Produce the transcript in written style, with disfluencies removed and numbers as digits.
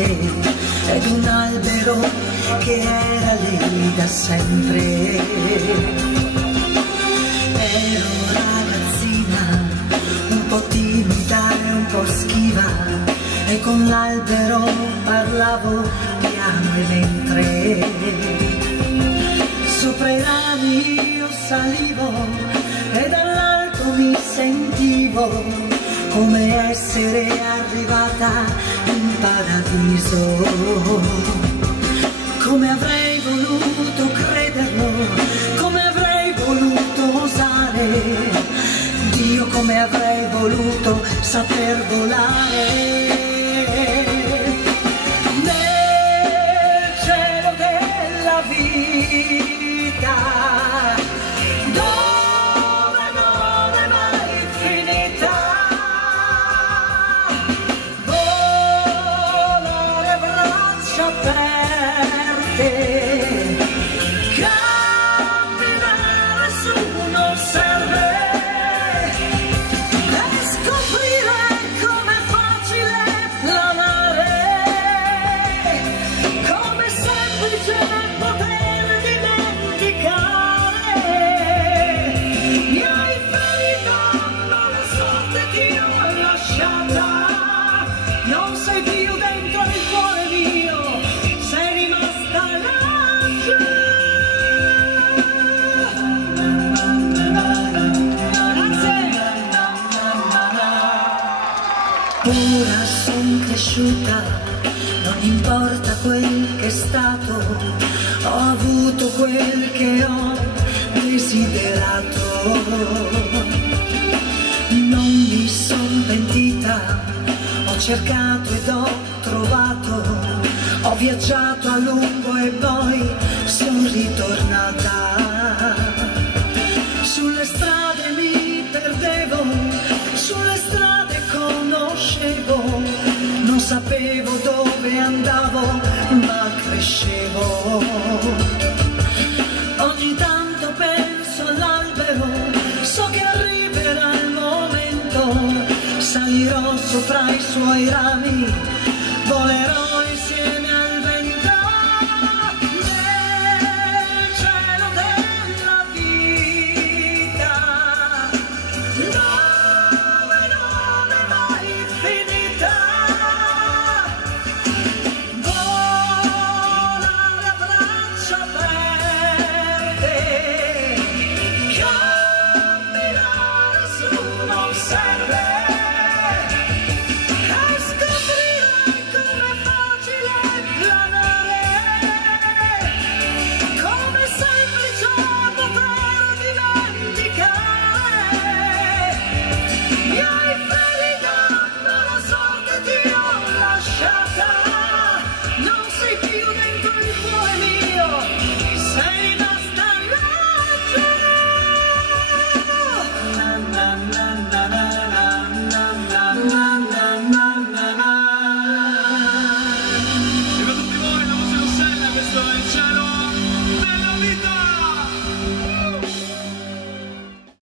notte ed un albero che era lì da sempre. Ero ragazzina, un po' timida e un po' schiva, e con l'albero parlavo piano e mentre sopra i rami io salivo e dall'alto mi sentivo come essere arrivata in paradiso. Come avrei voluto crederlo, come avrei voluto osare, Dio come avrei voluto saper volare. Nel cielo della vita, dove non è mai finita, volano le braccia aperte, camminare su non serve, e scoprire com'è facile planare, come semplice poter dimenticare. Mi hai ferito, ma la sorte ti ho lasciata, non sei più dentro il cuore mio, sei rimasta laggiù. Ora son cresciuta, non importa quel che è stato, ho avuto quel che ho desiderato. Non mi son pentita, ho cercato ed ho trovato, ho viaggiato a lungo e poi sono ritornata. Sulle strade mi perdevo, sulle strade conoscevo, non sapevo dove andavo, ma crescevo. Ogni tanto penso all'albero, so che arriverà il momento, salirò sopra i suoi rami, volerò insieme al vento. Nel cielo della vita, dove non è mai finita, vola le braccia aperte, camminare su non serve, e scoprire com'è facile planare, come semplice poter dimenticare. Mi hai ferita, ma la sorte ti ho lasciata,